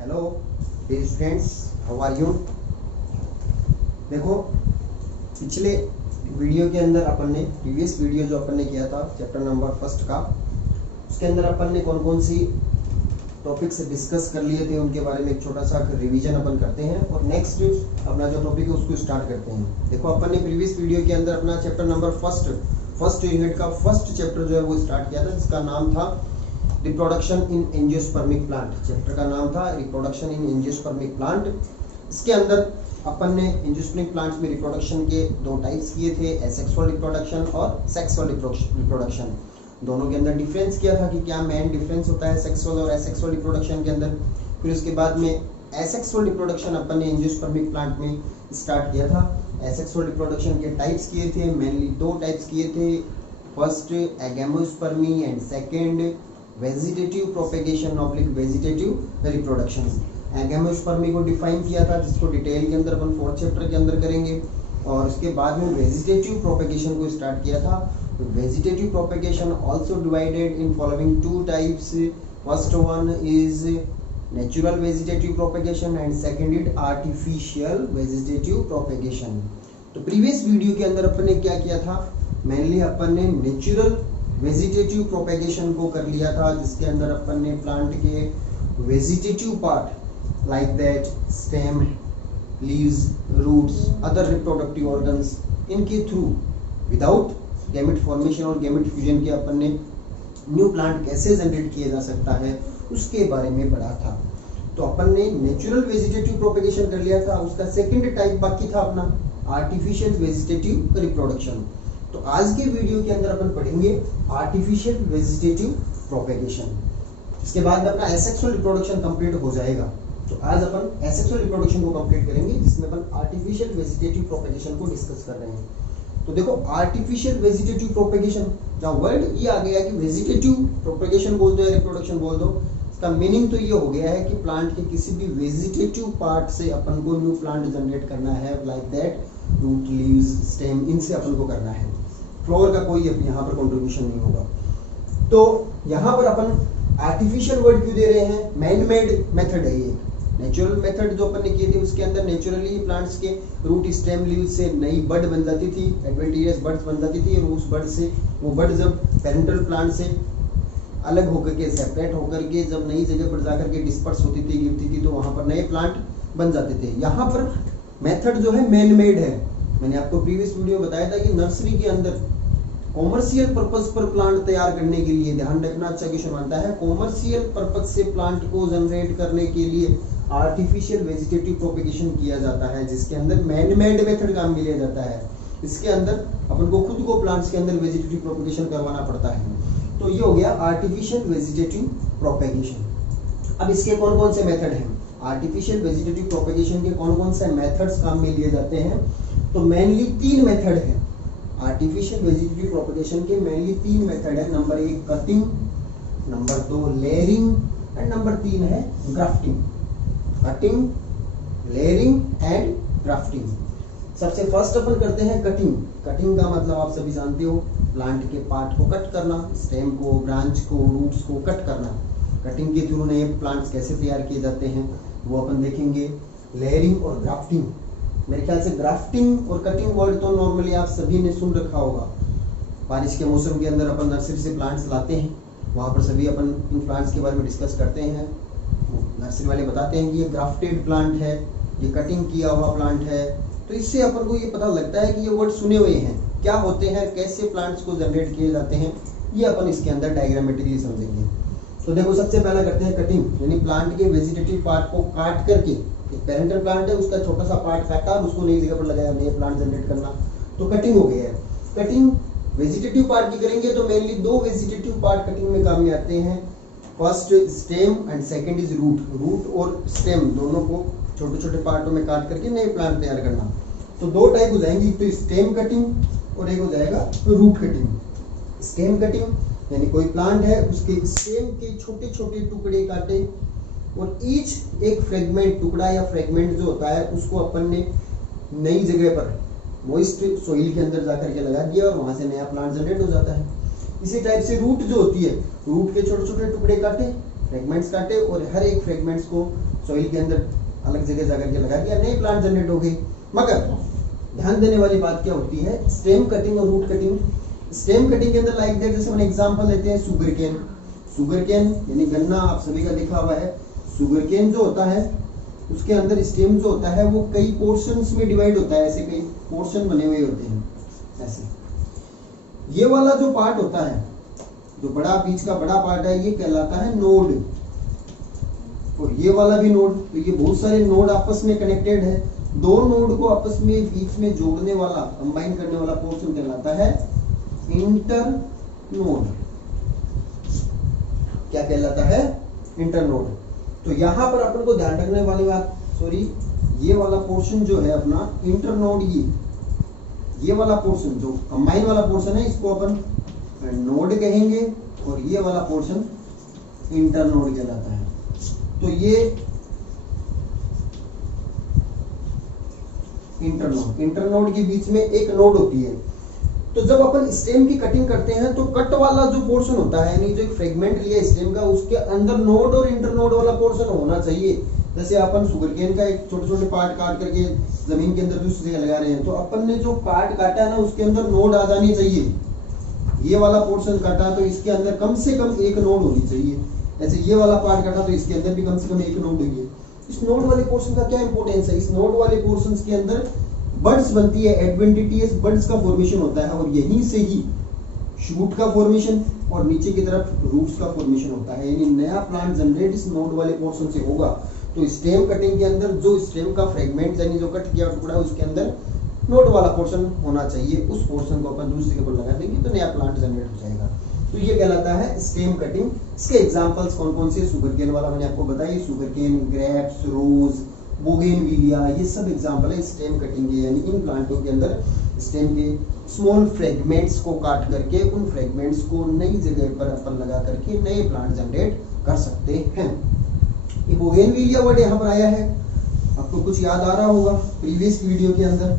Hello dear students, how are you. देखो, पिछले video के अंदर अपन ने प्रीवियस वीडियो जो अपन ने किया था चैप्टर नंबर फर्स्ट का, उसके अंदर अपन ने कौन कौन सी टॉपिक्स डिस्कस कर लिए थे उनके बारे में एक छोटा सा रिवीजन अपन करते हैं और नेक्स्ट अपना जो टॉपिक है उसको स्टार्ट करते हैं। देखो, अपन ने प्रीवियस वीडियो के अंदर अपना चैप्टर नंबर फर्स्ट यूनिट का फर्स्ट चैप्टर जो है वो स्टार्ट किया था, जिसका नाम था reproduction in angiospermic plant. Chapter का नाम था रिप्रोडक्शन इन एंजियोस्पर्मिक प्लांट। इसके अंदर अपन ने एंजियोस्पर्मिक प्लांट्स में रिप्रोडक्शन के दो टाइप्स किए थे, एसेक्सुअल रिप्रोडक्शन और सेक्सुअल रिप्रोडक्शन। दोनों के अंदर डिफरेंस किया था कि क्या मेन डिफरेंस होता है सेक्सुअल और एसेक्सुअल रिप्रोडक्शन के अंदर। फिर उसके बाद में एसेक्सुअल रिप्रोडक्शन अपन ने एंजियोस्पर्मिक प्लांट में स्टार्ट किया था। एसेक्सुअल रिप्रोडक्शन के टाइप्स किए थे, मेनली दो टाइप्स किए थे। First एगेमोस्पर्मी and second vegetative propagation oblique vegetative reproduction. एगेमोस्पर्मी को डिफाइन किया था, जिसको डिटेल के अंदर अपन फोर्थ चैप्टर के अंदर करेंगे। और उसके बाद में वेजिटेटिव प्रोपेगेशन को स्टार्ट किया था। Vegetative propagation also divided in following two types. First one is natural vegetative propagation and second is artificial vegetative propagation. तो प्रीवियस वीडियो के अंदर अपन ने क्या किया था, मेनली अपन ने नेचुरल वेजिटेटिव प्रोपेगेशन को कर लिया था, जिसके अंदर अपन ने प्लांट के vegetative part like that stem, leaves, roots, other reproductive organs, इनके थ्रू विदाउट गैमेट फॉर्मेशन और गैमेट फ्यूजन के अपन ने न्यू प्लांट कैसे जनरेट किया जा सकता है उसके बारे में पढ़ा था। तो अपन ने नेचुरल वेजिटेटिव प्रोपेगेशन कर लिया था। उसका सेकंड टाइप बाकी था अपना आर्टिफिशियल वेजिटेटिव रिप्रोडक्शन। तो आज के वीडियो के अंदर अपन पढ़ेंगे आर्टिफिशियल वेजिटेटिव प्रोपेगेशन। इसके बाद अपना एसेक्सुअल रिप्रोडक्शन कंप्लीट हो जाएगा। तो आज अपन एसेक्सुअल रिप्रोडक्शन को कंप्लीट करेंगे, जिसमें अपन आर्टिफिशियल वेजिटेटिव प्रोपेगेशन को डिस्कस कर रहे हैं। तो देखो, आर्टिफिशियल वेजिटेटिव प्रोपेगेशन, जहाँ वर्ड ये आ गया कि वेजिटेटिव प्रोपेगेशन बोल दो या रिप्रोडक्शन बोल दो, इसका मीनिंग तो ये हो गया है कि प्लांट के किसी भी वेजिटेटिव पार्ट से अपन को न्यू प्लांट जनरेट करना है, like that root, leaves, stem, इनसे अपन को करना है। फ्लोर का कोई यहाँ पर कंट्रीब्यूशन नहीं होगा। तो यहाँ पर अपन आर्टिफिशियल वर्ड क्यों दे रहे हैं, मैन मेड मेथड है ये। नेचुरल मेथड जो अपन ने किए थे उसके अंदर नेचुरली प्लांट्स के रूट, स्टेम, लीव्स से नई बड बन जाती थी, एडवेंटिशियस बड्स बन जाती थी। और उस बड से वो बड जब पेरेंटल प्लांट से अलग होकर के, सेपरेट होकर के जब नई जगह पर जाकर के डिस्पर्स होती थी, गिरती थी, तो वहां पर नए प्लांट बन जाते थे। यहाँ पर मेथड जो है मैन मेड है। मैंने आपको प्रीवियस वीडियो बताया था कि नर्सरी के अंदर कॉमर्शियल पर्पस पर प्लांट तैयार करने के लिए, ध्यान रखना, अच्छा क्वेश्चन बनता है, कॉमर्शियल पर्पस से प्लांट को जनरेट करने के लिए आर्टिफिशियल वेजिटेटिव प्रोपेगेशन किया जाता है, जिसके अंदर मैन मेड मेथड काम में लिया जाता है। इसके अंदर अपन को खुद को प्लांट्स के अंदर वेजिटेटिव प्रोपेगेशन करवाना पड़ता है। तो ये हो गया आर्टिफिशियल वेजिटेटिव प्रोपेगेशन। अब इसके कौन कौन से मेथड हैं, आर्टिफिशियल वेजिटेटिव प्रोपेगेशन के कौन कौन से मेथड्स काम में लिए जाते हैं। तो मेनली तीन मेथड है आर्टिफिशियल वेजिटेटिव प्रोपेगेशन के। मेनली तीन मेथड है। Number 1 cutting, number 2 layering and number 3 है grafting. Cutting, layering and grafting. सबसे फर्स्ट अपन करते हैं कटिंग। कटिंग का मतलब आप सभी जानते हो, प्लांट के पार्ट को कट करना, स्टेम को, ब्रांच को, रूट्स को कट करना। कटिंग के थ्रू नए प्लांट्स कैसे तैयार किए जाते हैं वो अपन देखेंगे। लेयरिंग और ग्राफ्टिंग, मेरे ख्याल से ग्राफ्टिंग और कटिंग वर्ड तो नॉर्मली आप सभी ने सुन रखा होगा। बारिश के मौसम के अंदर अपन नर्सरी से प्लांट्स लाते हैं, वहाँ पर सभी अपन इन प्लांट्स के बारे में डिस्कस करते हैं। नर्सरी वाले बताते हैं कि ये ग्राफ्टेड प्लांट है, ये कटिंग किया हुआ प्लांट है। तो इससे अपन को ये पता लगता है कि ये वर्ड सुने हुए हैं, क्या होते हैं, कैसे प्लांट्स को जनरेट किए जाते हैं, ये अपन इसके अंदर डायग्रामेटिकली समझेंगे। तो देखो, सबसे पहला करते हैं कटिंग, यानी प्लांट के वेजिटेटिव पार्ट को काट करके, एक पेरेंटल प्लांट है उसका छोटा सा पार्ट काटा और उसको नई जगह पर लगाया, नए प्लांट जनरेट करना, तो कटिंग हो गया है। कटिंग वेजिटेटिव पार्ट की करेंगे तो मेनली दो वेजिटेटिव पार्ट कटिंग में काम में आते हैं। First stem and second is root. Root और स्टेम दोनों को छोटे छोटे पार्टों में काट करके नए प्लांट तैयार करना। तो दो टाइप हो जाएंगी, तो स्टेम कटिंग और एक हो जाएगा रूट कटिंग। स्टेम कटिंग यानी कोई प्लांट है उसके स्टेम के छोटे छोटे टुकड़े काटे और ईच एक फ्रेगमेंट, टुकड़ा या फ्रेगमेंट जो होता है उसको अपन ने नई जगह पर मॉइस्ट सोइल के अंदर जाकर के लगा दिया और वहां से नया प्लांट जनरेट हो जाता है। इसी टाइप से रूट जो होती है, रूट के छोटे छोटे टुकड़े काटे, फ्रेगमेंट्स काटे और हर एक फ्रेगमेंट्स को सॉइल के अंदर अलग जगह जाकर के लगा दिया, नए प्लांट जनरेट हो गए। मगर ध्यान देने वाली बात क्या होती है, स्टेम कटिंग और रूट कटिंग। स्टेम कटिंग के अंदर लाइक दैट, जैसे हम एग्जांपल लेते हैं शुगर केन। शुगर केन यानी गन्ना आप सभी का देखा हुआ है। शुगर केन जो होता है उसके अंदर स्टेम जो होता है वो कई पोर्शंस में डिवाइड होता है, ऐसे कई पोर्शन बने हुए होते हैं ऐसे। ये वाला जो पार्ट होता है, जो बड़ा बीच का बड़ा पार्ट है, ये कहलाता है नोड, और ये वाला भी नोड। तो ये बहुत सारे नोड आपस में कनेक्टेड है। दो नोड को आपस में बीच में जोड़ने वाला, कंबाइन करने वाला पोर्शन कहलाता है इंटर नोड। क्या कहलाता है? Inter node. तो यहां पर अपन को ध्यान रखने वाली बात, सॉरी, ये वाला पोर्शन जो है अपना इंटर नोड, ये वाला पोर्शन जो कंबाइन वाला पोर्शन है इसको अपन नोड कहेंगे, और ये वाला पोर्शन इंटर नोड कहलाता है। तो ये इंटरनोड के बीच में एक नोड होती है। तो जब अपन स्टेम की कटिंग करते हैं तो कट वाला जो पोर्शन होता है, यानी जो एक फ्रेगमेंट लिया स्टेम का, उसके अंदर नोड और इंटरनोड वाला पोर्शन होना चाहिए। जैसे अपन शुगरकेन का एक छोटे छोटे पार्ट काट करके जमीन के अंदर दूसरी जगह लगा रहे हैं, तो अपन ने जो पार्ट काटा है ना उसके अंदर नोड आ जानी चाहिए। ये वाला पोर्शन काटा तो इसके अंदर कम से कम एक नोड होनी चाहिए। ऐसे ये वाला पार्ट काटा तो इसके अंदर भी कम से कम एक नोड होगी। इस नोड वाले पोर्शन का क्या इंपॉर्टेंस है? इस नोड वाले पोर्शन के अंदर बड्स बनती है, एडवेंटिटियस बड्स का फॉर्मेशन होता है, और यहीं से ही शूट का फॉर्मेशन और नीचे की तरफ रूट्स का फॉर्मेशन होता है। यानी नया प्लांट जनरेट इस नोड वाले पोर्शन से होगा। तो स्टेम कटिंग के अंदर जो स्टेम का फ्रेगमेंट यानी जो कट किया टुकड़ा है उसके अंदर नोड वाला पोर्शन होना चाहिए। उस पोर्शन को अपन दूसरी जगह पर लगा देंगे तो नया प्लांट जनरेट हो जाएगा। तो ये कहलाता है स्टेम कटिंग। इसके एग्जांपल्स कौन कौन से? शुगरकेन वाला मैंने आपको बताया, शुगरकेन, ग्रेप्स, रोज, बोगेनविलिया, ये सब एग्जांपल है स्टेम कटिंग के। यानी इन प्लांटों के अंदर स्टेम के स्मॉल फ्रेगमेंट्स को काट करके उन फ्रेगमेंट्स को नई जगह पर अपन लगा करके नए प्लांट जनरेट कर सकते हैं। ये बोगेनविलिया वर्ड यहाँ पर आया है, आपको कुछ याद आ रहा होगा प्रीवियस वीडियो के अंदर,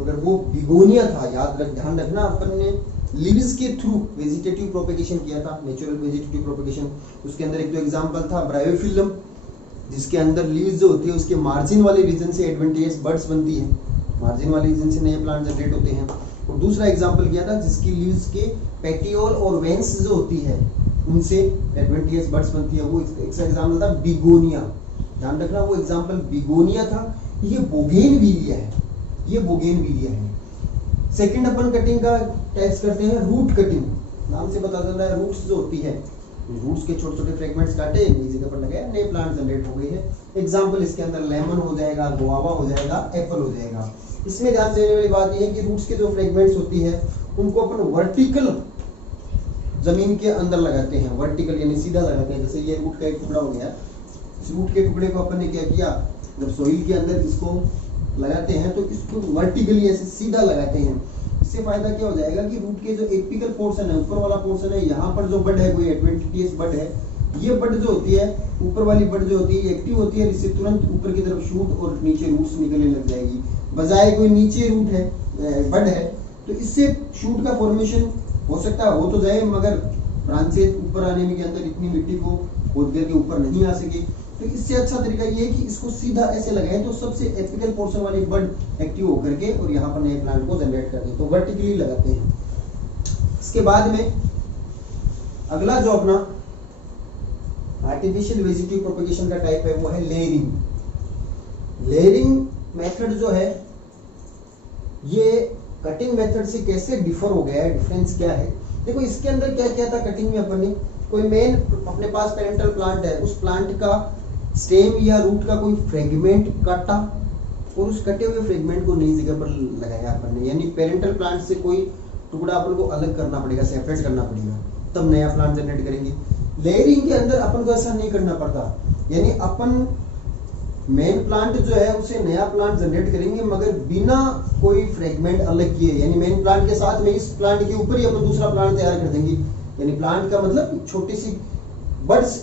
अगर वो बिगोनिया था, ध्यान रखना अपन ने लीव्स के थ्रू वेजिटेटिव प्रोपेगेशन किया था, नेचुरल वेजिटेटिव प्रोपेगेशन। उसके अंदर एक तो एग्जांपल था ब्रायोफिल्म, जिसके अंदर लीव्स जो होती है उसके मार्जिन वाले रीजन से एडवेंटिशियस बड्स बनती है, मार्जिन वाले रीजन से नए प्लांट जनरेट होते हैं। और दूसरा एग्जांपल किया था जिसकी लीव्स के पेटियोल और वेंस जो होती है उनसे एडवेंटिशियस बड्स बनती है, वो एक एग्जांपल था बिगोनिया। ध्यान रखना वो एग्जांपल बिगोनिया था। ये बोगेनविलिया है, ये बोगेनविलिया है। सेकंड अपन कटिंग का टेस्ट करते हैं रूट कटिंग। नाम से पता चल रहा है रूट्स जो होती है, रूट्स के छोटे छोटे फ्रेगमेंट्स काटे, नई जगह पर लगाए, नए प्लांट जनरेट हो गए हैं। एग्जांपल इसके अंदर लेमन हो जाएगा, गुआवा हो जाएगा, एप्पल हो जाएगा। इसमें ध्यान देने वाली बात यह है कि रूट्स के जो फ्रेगमेंट्स होती है उनको अपन वर्टिकल जमीन के अंदर लगाते हैं, वर्टिकल यानी सीधा लगाते हैं। जैसे ये रूट का एक टुकड़ा हो गया, इस रूट के टुकड़े को अपन ने क्या किया, जब सॉइल के अंदर इसको लगाते हैं तो इसको वर्टिकली ऐसे सीधा लगाते हैं। इससे फायदा क्या हो जाएगा कि रूट के जो एपिकल पोर्शन है, ऊपर वाला पोर्शन है, यहाँ पर जो बड है कोई एडवेंटिशियस बड है, ये बड जो होती है, ऊपर वाली बड जो होती है एक्टिव होती है, इससे तुरंत ऊपर की तरफ शूट और नीचे रूट्स निकलने लग जाएगी। बजाय कोई नीचे रूट है, बड है, तो इससे शूट का फॉर्मेशन हो सकता है, हो तो जाए, मगर ब्रांचेस ऊपर आने में के अंदर इतनी मिट्टी को खोद करके ऊपर नहीं आ सके। तो इससे अच्छा तरीका ये है कि इसको सीधा ऐसे लगाएं तो सबसे एपिकल पोर्शन वाली बड एक्टिव होकर के और यहाँ पर नए प्लांट को जनरेट कर दें। तो वर्टिकली लगाते हैं। इसके बाद में अगला जो अपना आर्टिफिशियल वेजिटेटिव प्रोपेगेशन का टाइप है वो है लेयरिंग। लेयरिंग मेथड जो है ये कटिंग मेथड से कैसे डिफर हो गया है, डिफरेंस क्या है? देखो इसके अंदर क्या क्या था कटिंग में, अपन ने कोई मेन अपने पास पेरेंटल प्लांट है, उस प्लांट का स्टेम या रूट का कोई फ्रेगमेंट काटा और उस कटे हुए फ्रेगमेंट को नई जगह पर लगाया अपन ने। यानी पेरेंटल प्लांट से कोई टुकड़ा अपन को अलग करना पड़ेगा, सेपरेट करना पड़ेगा, तब नया प्लांट जनरेट करेंगे। लेयरिंग के अंदर अपन को ऐसा नहीं करना पड़ता, यानी अपन मेन प्लांट जो है उसे नया प्लांट जनरेट करेंगे मगर बिना कोई फ्रेगमेंट अलग किए। यानी मेन प्लांट के साथ में इस प्लांट के ऊपर ही अपन दूसरा प्लांट तैयार कर देंगे। यानी प्लांट का मतलब छोटी सी बड्स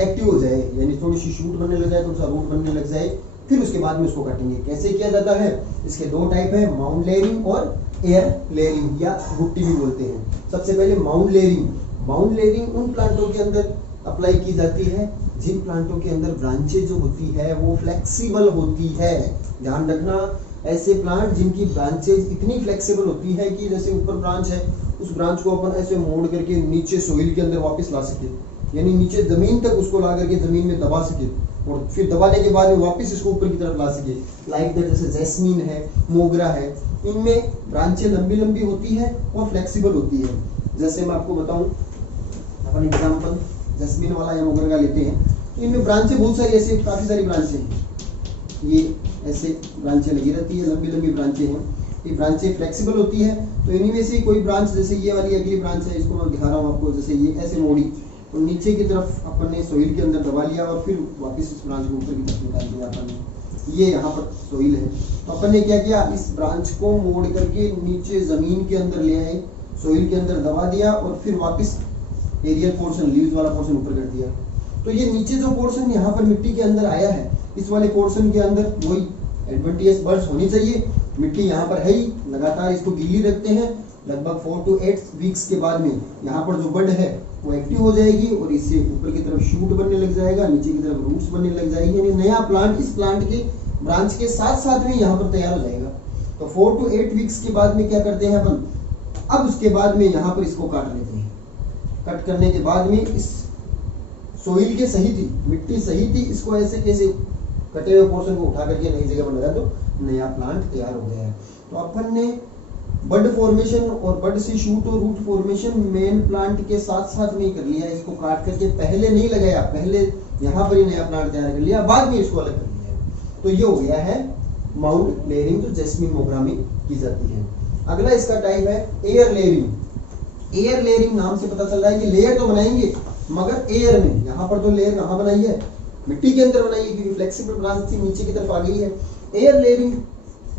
एक्टिव हो जाए, यानी थोड़ी सी शूट बनने लग जाए, थोड़ा सा रूट बनने लग जाए, फिर उसके बाद में उसको काटेंगे। कैसे किया जाता है? इसके दो टाइप है, माउंट लेयरिंग और एयर लेयरिंग या गुट्टी भी बोलते हैं। सबसे पहले माउंट लेयरिंग। माउंट लेयरिंग उन प्लांटों के अंदर अप्लाई की जाती है जिन प्लांटों के अंदर ब्रांचेज जो होती है वो फ्लेक्सिबल होती है। ध्यान रखना, ऐसे प्लांट जिनकी ब्रांचेज इतनी फ्लेक्सिबल होती है कि जैसे ऊपर ब्रांच है, उस ब्रांच को अपन ऐसे मोड़ करके नीचे सोइल के अंदर वापस ला सके, यानी नीचे जमीन तक उसको ला करके जमीन में दबा सके और फिर दबाने के बाद में वापस इसको ऊपर की तरफ ला सके। लाइक दैट, जैसे जैस्मीन है, मोगरा है, इनमें ब्रांचें लंबी लंबी होती है और फ्लेक्सिबल होती है। जैसे मैं आपको बताऊं, अपन एग्जांपल जैस्मीन वाला या मोगरा का लेते हैं, तो इनमें ब्रांचें बहुत सारी, ऐसे काफी सारी ब्रांचें हैं, ये ऐसे ब्रांचें लगी रहती है, लंबी लंबी ब्रांचें हैं। ये ब्रांचें फ्लेक्सिबल होती है, तो इन्हीं में से कोई ब्रांच, जैसे ये वाली अगली ब्रांच है, इसको मैं दिखा रहा हूँ आपको, जैसे ये ऐसे मोड़ी और नीचे की तरफ अपन ने सोइल के अंदर दबा लिया और फिर वापस इस ब्रांच को ऊपर की तरफ निकाल दिया अपन ने। ये यहाँ पर सोइल है, तो अपन ने क्या किया, इस ब्रांच को मोड़ करके नीचे जमीन के अंदर ले आए, सोइल के अंदर दबा दिया और फिर वापस एरियल पोर्शन, लीव्स वाला पोर्शन ऊपर कर दिया। तो ये नीचे जो पोर्शन यहाँ पर मिट्टी के अंदर आया है, इस वाले पोर्शन के अंदर वही एडवेंटियस बर्ड्स होनी चाहिए। मिट्टी यहाँ पर है ही, लगातार इसको गीली रखते हैं, लगभग 4 to 8 वीक्स के बाद में यहाँ पर जो बड है वो एक्टिव हो जाएगी और इससे ऊपर की तरफ शूट बनने लग जाएगा, नीचे की तरफ रूट्स बनने लग जाएगी, यानी नया प्लांट इस प्लांट के ब्रांच के साथ साथ में यहाँ पर तैयार हो जाएगा। तो 4 to 8 वीक्स के बाद में क्या करते हैं अपन, अब उसके बाद में यहाँ पर इसको काट लेते हैं। कट करने के बाद में इस सोइल के सही थी, मिट्टी सही थी, इसको ऐसे कैसे कटे हुए पोर्शन को उठा करके नई जगह पर लगा दो, नया प्लांट तैयार हो गया है। तो अपन ने बड फॉर्मेशन और बड से शूट और रूट फॉर्मेशन मेन प्लांट के साथ साथ में कर लिया, इसको काट करके पहले नहीं लगाया, पहले यहाँ पर ही नया प्लांट तैयार कर लिया, बाद में इसको अलग कर लिया। तो ये हो गया है माउंट लेयरिंग, जो जैस्मीन मोगरा में की जाती है। अगला इसका टाइप है एयर लेयरिंग। एयर लेयरिंग नाम से पता चल रहा है कि लेयर तो बनाएंगे मगर एयर में, यहाँ पर तो लेयर कहाँ बनाई है, मिट्टी के अंदर बनाई है, क्योंकि फ्लेक्सिबल ब्रांच थी, नीचे की तरफ आ गई है। एयर लेयरिंग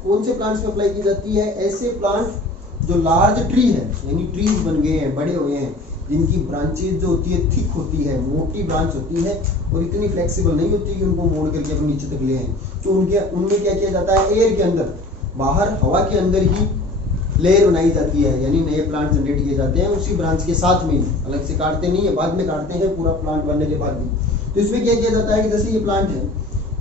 कौन से प्लांट्स में अप्लाई की जाती है, ऐसे प्लांट जो लार्ज ट्री है, यानी ट्रीज बन गए हैं, बड़े हुए हैं, जिनकी ब्रांचेज जो होती है थिक होती है, मोटी ब्रांच होती है और इतनी फ्लेक्सिबल नहीं होती कि उनको मोड़ करके अपन नीचे तक ले आए, तो उनमें क्या किया जाता है, एयर के अंदर, बाहर हवा के अंदर ही लेयर बनाई जाती है, यानी नए प्लांट जनरेट किए जाते हैं उसी ब्रांच के साथ में, अलग से काटते नहीं है, बाद में काटते हैं पूरा प्लांट बनने के बाद भी। तो इसमें क्या किया जाता है कि जैसे ये प्लांट है,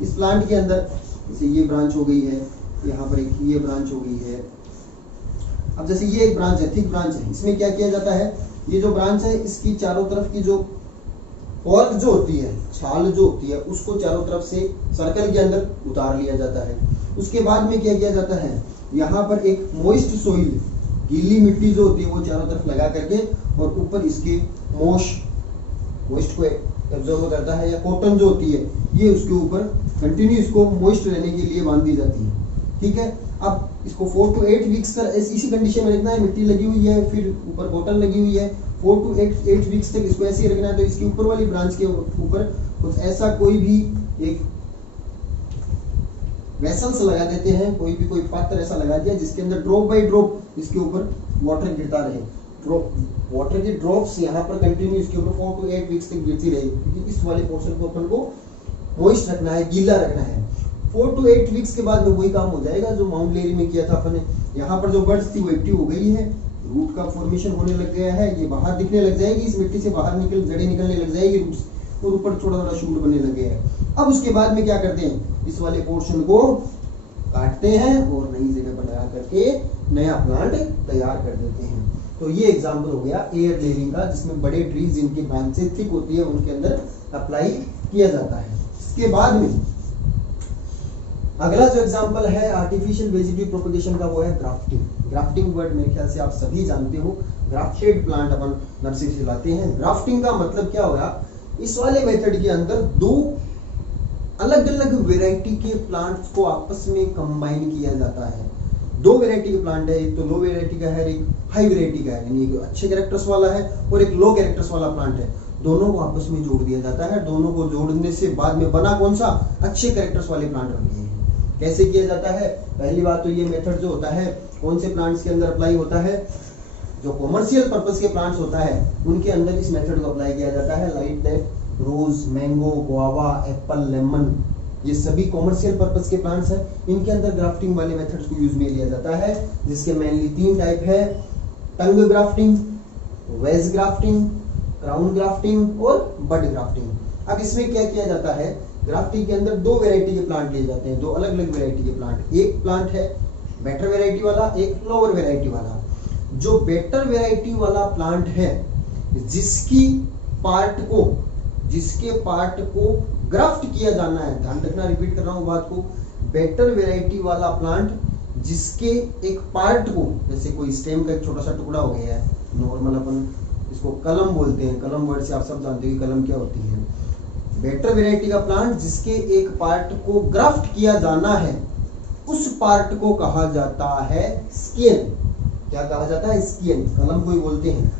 इस प्लांट के अंदर जैसे ये ब्रांच हो गई है, यहाँ पर एक ये ब्रांच हो गई है, अब जैसे ये एक ब्रांच है, थिक ब्रांच है, इसमें क्या किया जाता है, ये जो ब्रांच है इसकी चारों तरफ की जो पॉर्क जो होती है, छाल जो होती है, उसको चारों तरफ से सर्कल के अंदर उतार लिया जाता है। उसके बाद में क्या किया जाता है, यहाँ पर एक मॉइस्ट सोइल, गीली मिट्टी जो होती है वो चारों तरफ लगा करके और ऊपर इसके मॉइस्ट को एब्जॉर्ब करता है, या कॉटन जो होती है ये उसके ऊपर कंटिन्यू इसको मॉइस्ट रहने के लिए बांध दी जाती है। ठीक है, अब इसको 4 to 8 वीक्स का इसी कंडीशन में रखना है, मिट्टी लगी हुई है, फिर ऊपर कॉटन लगी हुई है, 4 to 8 वीक्स तक इसको ऐसे ही रखना है। तो इसके ऊपर वाली ब्रांच के ऊपर कुछ ऐसा कोई भी एक वेसल्स लगा देते हैं, कोई पात्र ऐसा लगा दिया जिसके अंदर ड्रॉप बाय ड्रॉप इसके ऊपर वाटर गिरता रहे, वाटर की ड्रॉप्स यहाँ पर कंटिन्यू इसके ऊपर 4 to 8 वीक्स तक गिरती रहे, क्योंकि इस वाले पोर्शन को अपन को मॉइस्ट रखना है, गीला रखना है। 4 to 8 वीक्स के बाद में वही काम हो जाएगा जो माउंट लेयरिंग में किया था अपन ने। यहाँ पर जो बर्ड्स थी वो एक्टिव हो गई है, रूट का फॉर्मेशन होने लग गया है, ये बाहर दिखने लग जाएगी, इस मिट्टी से बाहर जड़ें निकलने लग जाएगी रूट्स, और ऊपर थोड़ा थोड़ा शूट बनने लग गया है। अब उसके बाद में क्या करते हैं, इस वाले पोर्शन को काटते हैं और नई जगह पर लगा करके नया प्लांट तैयार कर देते हैं। तो ये एग्जांपल हो गया एयर लेयरिंग का, जिसमें बड़े ट्रीज जिनकी ब्रांचेस थिक होती है उनके अंदर अप्लाई किया जाता है। इसके बाद में अगला जो एग्जांपल है आर्टिफिशियल वेजिटेटिव प्रोपगेशन का, वो है ग्राफ्टिंग। ग्राफ्टिंग वर्ड मेरे ख्याल से आप सभी जानते हो, ग्राफ्टेड प्लांट अपन नर्सरी से लाते हैं। ग्राफ्टिंग का मतलब क्या होगा, इस वाले मेथड के अंदर दो अलग अलग वेराइटी के प्लांट्स को आपस में कंबाइन किया जाता है। दो वेराइटी के प्लांट है, एक तो लो वेराइटी का है, एक हाई वेराइटी का है, यानी एक अच्छे कैरेक्टर्स वाला है और एक लो कैरेक्टर्स वाला प्लांट है। दोनों को आपस में जोड़ दिया जाता है, दोनों को जोड़ने से बाद में बना कौन सा, अच्छे कैरेक्टर्स वाले प्लांट बन गए हैं। कैसे किया जाता है, पहली बात तो ये मेथड जो होता है कौन से प्लांट्स के अंदर अप्लाई होता है, जो कॉमर्शियल पर्पस के प्लांट्स होता है उनके अंदर इस मेथड को अप्लाई किया जाता है। Like that rose, mango, guava, apple, lemon, ये सभी कॉमर्शियल पर्पस के प्लांट्स हैं, इनके अंदर ग्राफ्टिंग वाले मेथड्स को यूज में लिया जाता है, जिसके मेनली 3 टाइप है, tongue grafting, wedge grafting, crown grafting और बड ग्राफ्टिंग। अब इसमें क्या किया जाता है, ग्राफ्टिंग के अंदर दो वैरायटी के प्लांट लिए जाते हैं, दो अलग अलग वैरायटी के प्लांट। एक प्लांट है बेटर वैरायटी वाला, एक लोअर वैरायटी वाला। जो बेटर वैरायटी वाला प्लांट है, जिसके पार्ट को ग्राफ्ट किया जाना है, ध्यान रखना, रिपीट कर रहा हूं बात को, बेटर वैरायटी वाला प्लांट जिसके एक पार्ट को, जैसे कोई स्टेम का एक छोटा सा टुकड़ा हो गया है, नॉर्मल अपन इसको कलम बोलते हैं, कलम वर्ड से आप सब जानते हो कि कलम क्या होती है। बेटर वैरायटी का प्लांट जिसके एक पार्ट को ग्राफ्ट किया जाना है, उस पार्ट को कहा जाता है स्किन। क्या कहा जाता है? स्किन। कलम को ही बोलते हैं।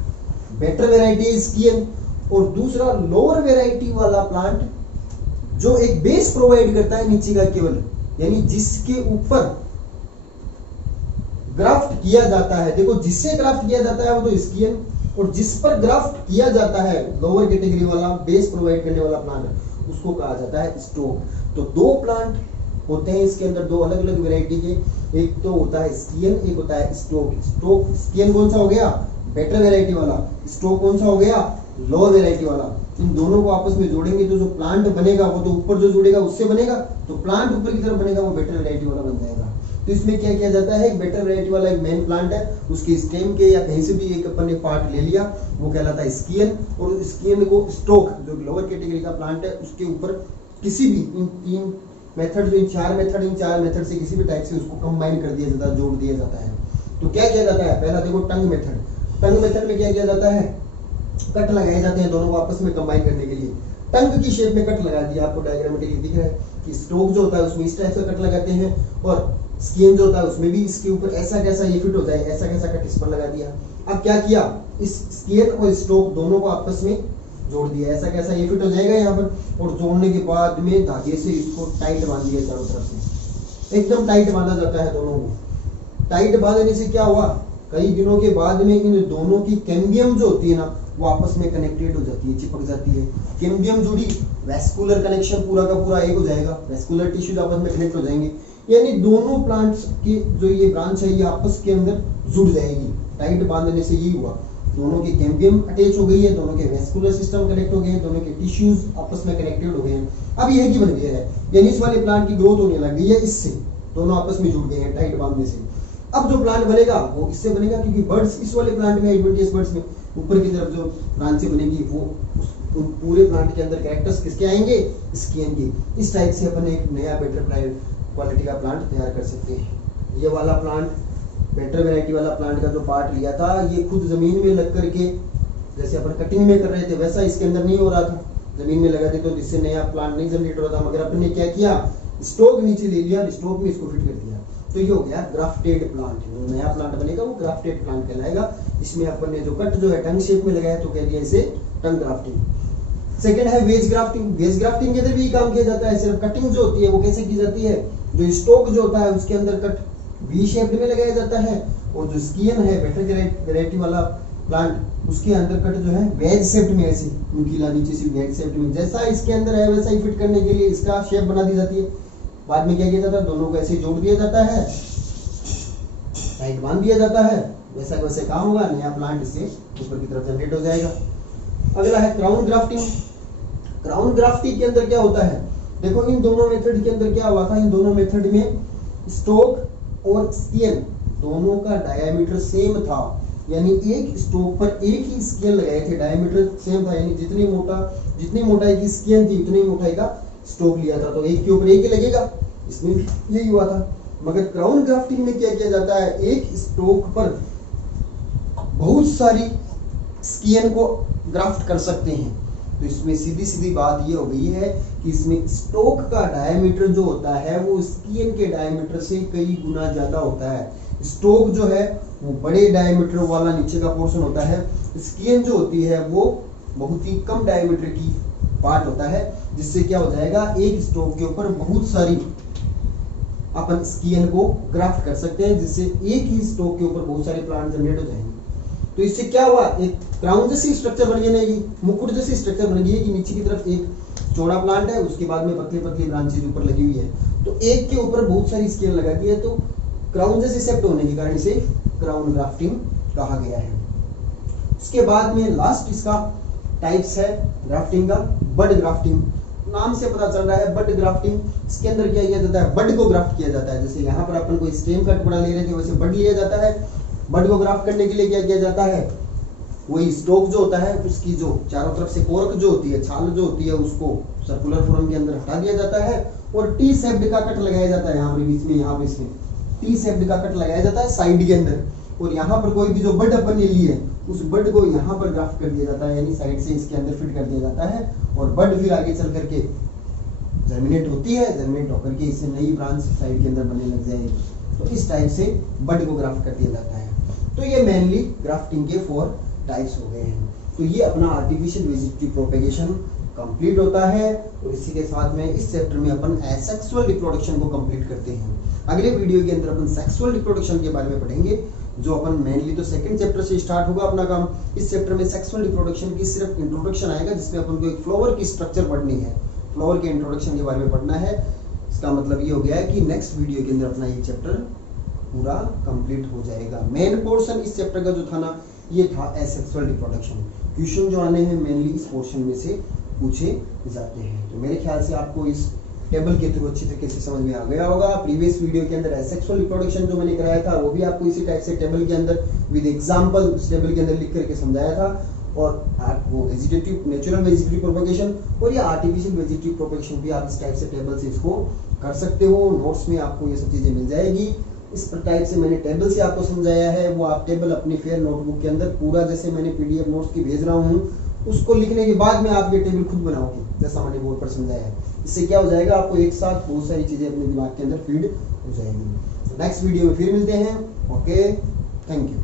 बेटर वैरायटी है स्किन। और दूसरा लोअर वैरायटी वाला प्लांट जो एक बेस प्रोवाइड करता है नीचे का केवल, यानी जिसके ऊपर ग्राफ्ट किया जाता है। देखो, जिससे ग्राफ्ट किया जाता है वो तो स्किन, और जिस पर ग्राफ्ट किया जाता है लोअर कैटेगरी वाला बेस प्रोवाइड करने वाला प्लांट, उसको कहा जाता है स्टोक। तो दो प्लांट होते हैं इसके अंदर, दो अलग अलग वैरायटी के। एक तो होता है स्किन, एक होता है स्टोक। स्किन कौन सा हो गया? बेटर वैरायटी वाला। स्टोक कौन सा हो गया? लोअर वैरायटी वाला। इन दोनों को आपस में जोड़ेंगे तो जो प्लांट बनेगा वो तो ऊपर जो जुड़ेगा उससे बनेगा, तो प्लांट ऊपर की तरफ बनेगा वो बेटर वैरायटी वाला बन जाएगा। तो इसमें क्या किया जाता है, एक बेटर वैरायटी वाला एक मेन प्लांट है, उसके स्टेम के या कहीं से भी एक अपन ने पार्ट ले लिया, वो कहलाता है स्किन। और स्किन को स्टोक, जो लोअर कैटेगरी का प्लांट है, उसके ऊपर किसी भी इन तीन मेथड, इन चार मेथड से किसी भी टाइप से उसको कंबाइन कर दिया जाता है, जोड़ दिया जाता है। तो क्या किया जाता है? पहला देखो टंग मेथड। टंग मेथड में क्या किया जाता है? कट लगाए जाते हैं दोनों को आपस में कंबाइन करने के लिए। टंग की शेप में कट लगा दिया, आपको डायग्रामेटिकली दिख रहा है कि स्टोक जो होता है उसमें इस टाइप से कट लगाते हैं, और स्किन जो होता है उसमें भी इसके ऊपर ऐसा कैसा ये फिट हो जाए, ऐसा कैसा कट इस पर लगा दिया। अब क्या किया, इस स्किन और स्टोक दोनों को आपस में जोड़ दिया, ऐसा कैसा ये फिट हो जाएगा यहाँ पर। और जोड़ने के बाद में धागे से इसको टाइट बांध दिया चारों तरफ से, एकदम टाइट बांधा जाता है दोनों को। टाइट बांधने से क्या हुआ, कई दिनों के बाद में इन दोनों की कैम्बियम जो होती है ना, वो आपस में कनेक्टेड हो जाती है, चिपक जाती है। कैम्बियम जुड़ी, वैस्कुलर कनेक्शन पूरा का पूरा एक हो जाएगा, वैस्कुलर टिश्यूज आपस में कनेक्ट हो जाएंगे, यानी दोनों प्लांट्स की जो ये ब्रांच है ये आपस के अंदर जुड़ जाएगी। टाइट बांधने से यही हुआ, दोनों के कैम्बियम अटैच हो गई है, दोनों के वैस्कुलर सिस्टम कनेक्ट हो गए हैं, दोनों के टिश्यूज आपस में कनेक्टेड हो गए हैं। अब ये की बन गया है, यानी इस वाले प्लांट की ग्रोथ होने लग गई है इससे, दोनों आपस में जुड़ गए हैं टाइट बांधने से। अब जो प्लांट बनेगा वो इससे बनेगा, क्योंकि बर्ड्स इस वाले प्लांट में, एडवेंटियस बर्ड्स में ऊपर की तरफ जो ब्रांचें बनेगी वो पूरे प्लांट के अंदर कैरेक्टर्स किसके आएंगे? स्किन के। इस टाइप से अपन एक नया बेटर क्वालिटी का प्लांट तैयार कर सकते हैं। ये वाला प्लांट, बेटर वैरायटी वाला प्लांट का जो पार्ट लिया था, ये खुद जमीन में लग करके, जैसे अपन कटिंग में कर रहे थे वैसा इसके अंदर नहीं हो रहा था, जमीन में लगा देते तो जिससे नया प्लांट नहीं जनरेट हो रहा था। मगर अपन ने क्या किया, स्टोक नीचे ले लिया, स्टोक में इसको फिट कर दिया, तो ये हो गया ग्राफ्टेड प्लांट। जो नया प्लांट बनेगा वो ग्राफ्टेड प्लांट कहलाएगा। इसमें अपन ने जो कट जो है टंग शेप में लगाया तो कह दिया इसे टंग ग्राफ्टिंग। सेकंड है वेज ग्राफ्टिंग। वेज ग्राफ्टिंग के अंदर भी काम किया जाता है, सिर्फ कटिंग जो होती है वो कैसे की जाती है, जो स्टोक जो होता है उसके अंदर कट वी शेप में लगाया जाता है, और जो स्किन है बेटर वैरायटी वाला प्लांट उसके अंदर कट जो है वेज शेप में, ऐसे नुकीला नीचे से वेज शेप में, जैसा इसके अंदर है वैसा ही फिट करने के लिए इसका शेप बना दी जाती है। बाद में क्या किया जाता है, दोनों को ऐसे जोड़ दिया जाता है, टाइट बांध दिया जाता है, वैसा वैसे काम होगा, नया प्लांट इससे ऊपर की तरफ जनरेट हो जाएगा। अगला है क्राउन ग्राफ्टिंग। क्राउन ग्राफ्टिंग के अंदर क्या होता है, देखो इन दोनों मेथड के अंदर क्या हुआ था, इन दोनों मेथड में स्टोक और स्किन दोनों का डायमीटर सेम था, यानी एक स्टोक पर एक ही स्किन लगाए थे, डायमीटर सेम था, यानी जितनी मोटाई की स्किन थी उतनी मोटाई का स्टोक लिया था, तो एक के ऊपर एक ही लगेगा, इसमें यही हुआ था। मगर क्राउन ग्राफ्टिंग में क्या किया जाता है, एक स्टोक पर बहुत सारी स्किन को ग्राफ्ट कर सकते हैं। तो इसमें सीधी सीधी बात ये हो गई है कि इसमें स्टोक का डायमीटर जो होता है वो स्किन के डायमीटर से कई गुना ज्यादा होता है। स्टोक जो है वो बड़े डायमीटर वाला नीचे का पोर्शन होता है, स्किन जो होती है वो बहुत ही कम डायमीटर की पार्ट होता है, जिससे क्या हो जाएगा, एक स्टोक के ऊपर बहुत सारी अपन स्किन को ग्राफ्ट कर सकते हैं, जिससे एक ही स्टोक के ऊपर बहुत सारे प्लांट जनरेट हो जाएंगे। तो इससे क्या हुआ, एक क्राउन जैसी स्ट्रक्चर बन गई, मुकुट जैसी स्ट्रक्चर बन गई है कि नीचे की तरफ एक चौड़ा प्लांट है, उसके बाद में पतली पतली ब्रांचेज ऊपर लगी हुई है, तो एक के ऊपर बहुत सारी स्किन लगा दी है, तो क्राउन जैसे शेप होने के कारण इसे क्राउन ग्राफ्टिंग कहा गया है। उसके बाद में लास्ट इसका टाइप्स है ग्राफ्टिंग का। बड ग्राफ्टिंग, नाम से पता चल रहा है बड ग्राफ्टिंग। इसके अंदर क्या किया जाता है, बड को ग्राफ्ट किया जाता है। जैसे यहाँ पर अपन कोई स्टेम का टुकड़ा ले रहे थे, वैसे बड लिया जाता है। बड को ग्राफ्ट करने के लिए क्या किया जाता है, वही स्टोक जो होता है उसकी जो चारों तरफ से कोरक जो होती है, छाल जो होती है, उसको सर्कुलर फॉर्म के अंदर हटा दिया जाता है और टी शेप्ड का कट लगाया जाता है। यहाँ पर बीच में, यहाँ पर इसमें टी शेप्ड का कट लगाया जाता है साइड के अंदर। और यहाँ पर कोई भी जो बड अपन ने ली है उस बड को यहाँ पर ग्राफ्ट कर दिया जाता है, यानी साइड से इसके अंदर फिट कर दिया जाता है। और बड फिर आगे चल करके जर्मिनेट होती है, जर्मिनेट होकर के इससे नई ब्रांच साइड के अंदर बनने लग जाएगी। तो इस टाइप से बड को ग्राफ्ट कर दिया जाता है। तो ये मेनली ग्राफ्टिंग के 4 टाइप्स हो गए हैं। तो ये अपना आर्टिफिशियल वेजिटेटिव प्रोपेगेशन कंप्लीट होता है। और इसी के साथ में इस चैप्टर में अपन एसेक्सुअल रिप्रोडक्शन को कंप्लीट करते हैं। अगले वीडियो के अंदर अपन सेक्सुअल रिप्रोडक्शन के बारे में पढ़ेंगे, जो अपन मेनली तो सेकंड चैप्टर से स्टार्ट होगा अपना काम। इस चैप्टर में सेक्सुअल रिप्रोडक्शन की सिर्फ इंट्रोडक्शन आएगा, जिसमें अपन को एक फ्लावर की स्ट्रक्चर पढ़नी है, फ्लावर के इंट्रोडक्शन के बारे में पढ़ना है। इसका मतलब ये हो गया है कि नेक्स्ट वीडियो के अंदर अपना ये चैप्टर पूरा कंप्लीट हो जाएगा। मेन पोर्शन इस चैप्टर का जो था ना, ये था एसेक्सुअल रिप्रोडक्शन। क्वेश्चन जो आने हैं मेनली इस पोर्शन में से पूछे जाते हैं। तो मेरे ख्याल से आपको इस टेबल के थ्रू अच्छी तरीके से समझ में आ गया होगा। प्रीवियस वीडियो के अंदर एसेक्सुअल रिप्रोडक्शन जो मैंने कराया था, वो भी आपको इसी टाइप से टेबल के अंदर विद एग्जांपल टेबल के अंदर लिख करके समझाया था। और आपको वेजिटेटिव, नेचुरल वेजिटेटिव प्रोपेगेशन और या आर्टिफिशियल वेजिटेटिव प्रोपेगेशन भी आप इस टाइप से टेबल से इसको कर सकते हो। नोट्स में आपको ये सब चीजें मिल जाएगी। इस टाइप से मैंने टेबल से आपको समझाया है, वो आप टेबल अपनी फेयर नोटबुक के अंदर पूरा, जैसे मैंने पीडीएफ नोट्स की भेज रहा हूँ, उसको लिखने के बाद में आप ये टेबल खुद बनाओगे, जैसा मैंने बोर्ड पर समझाया है। इससे क्या हो जाएगा, आपको एक साथ बहुत सारी चीजें अपने दिमाग के अंदर फीड हो जाएंगी। नेक्स्ट वीडियो में फिर मिलते हैं। Okay, thank you.